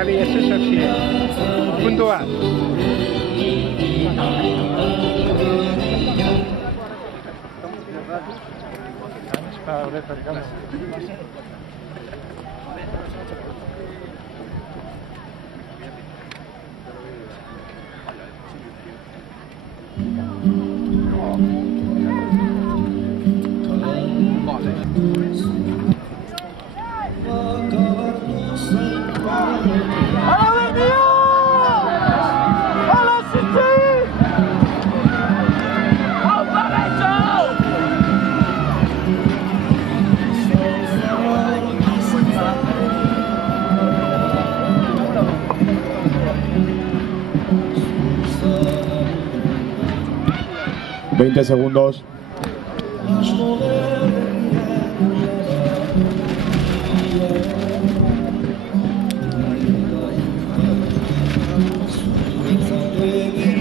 Kali SS puntua. ...20 segundos.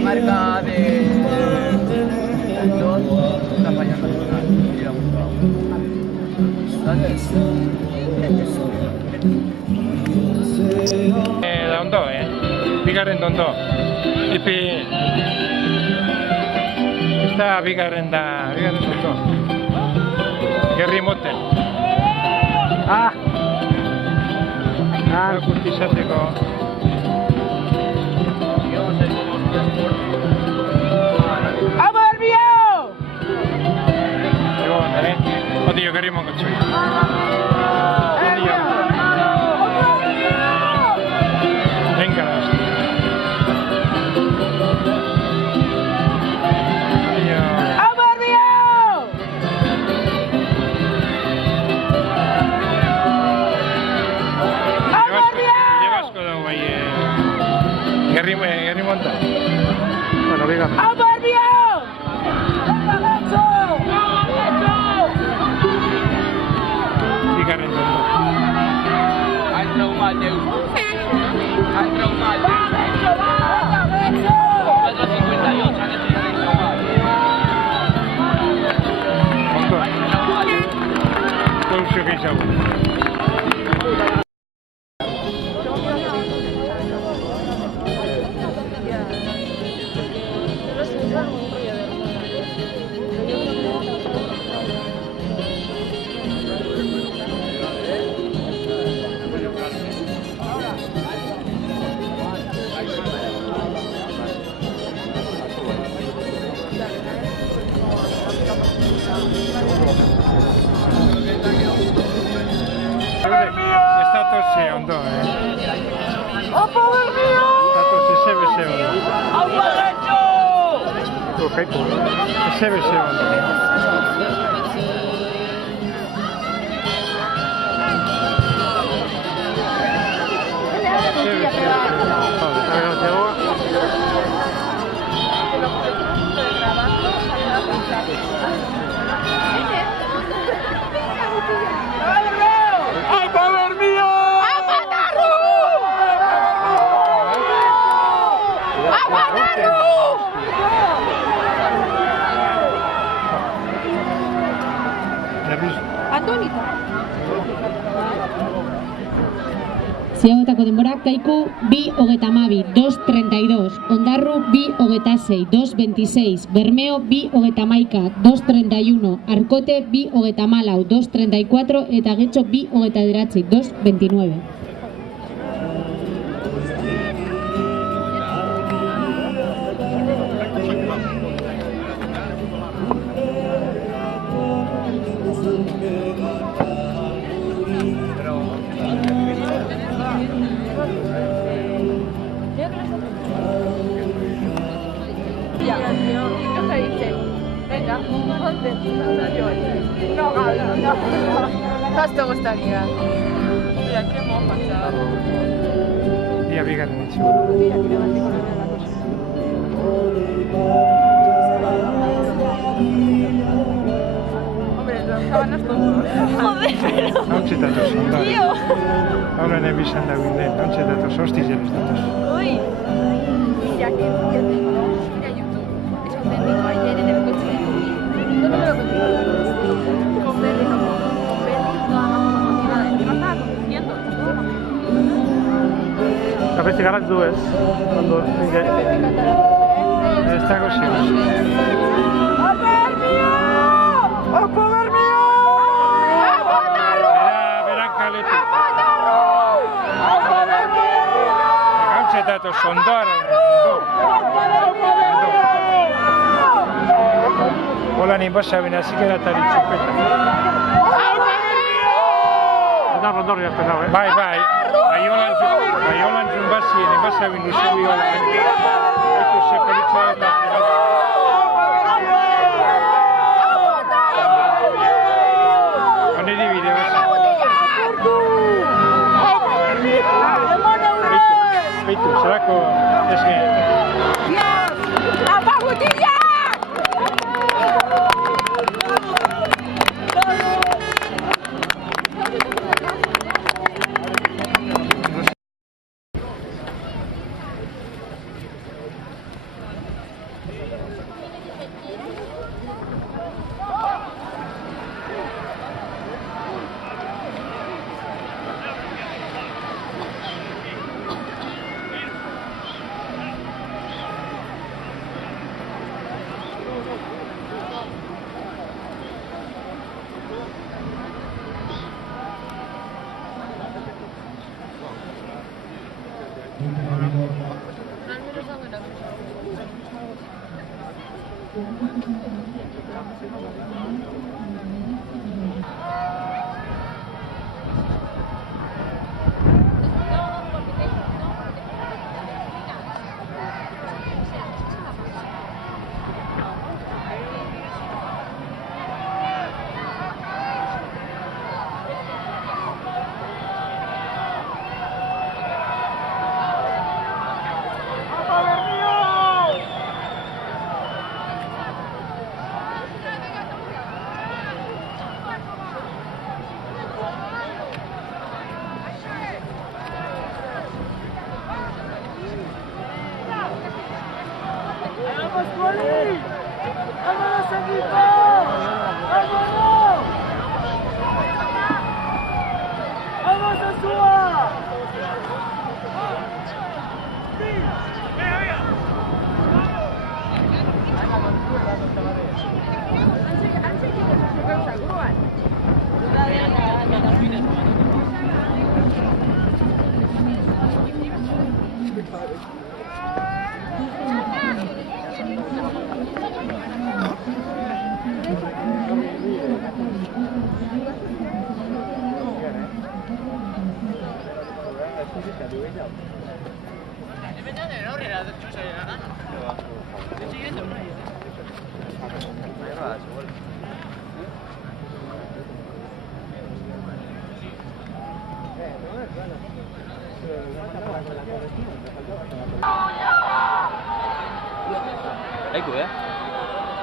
Marca de 2, está fallando. Da ondo, bigarren ondo. Ipi... Eta bigarren ondo. Gerri moten. Kurtizateko. Odio gerri mongo txoi. Venga, Gerri monta. Bueno, digamos. Bigarren ondo. Ondo. Gehiago. Status ondo, Status SBS ondo. SBS ondo. Ziagoetako denbora, Kaiku 2:22, 2:32, Ondarru 2:26, 2:26, Bermeo 2:11, 2:31, Arkote 2:14, 2:34 eta Getxo 2:9, 2:29. ¿Qué te gustaría? Mira, qué moja, chaval. Dia bigarren etxe. Hombre, los sábanas todos. Joder, pero... Hauntxe datoz, ondo. Tío! Hauren ebizan da guinden, hauntxe datoz, hostiz jeluz datoz. Uy. Mira, que yo tengo mira YouTube. Es auténtico. Ayer en el coche de Rubí. No me lo conté. Con Berry, no. Con Berry, no, nada. Encima estaba conduciendo. Hortzik garatu ez. Ondo, ez dago ziren. Berak kaletu. Gautxetatu sondoaren. Hola ni basa bina zikeratari txupeta. Eta rondorri azte nago, eh? Bai. Baiolan zunbazi, ni basa bina zubi hola. Eko ze politza eta Oneri bide basa. Beitu, zerako ezgen. Apa gutila!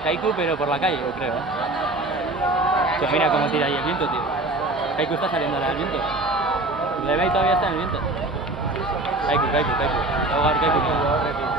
Kaiku, pero por la calle, yo creo, Pues mira cómo tira ahí el viento, tío. Kaiku está saliendo ahora del viento. Levi todavía está en el viento. Kaiku. Va a jugar Kaiku.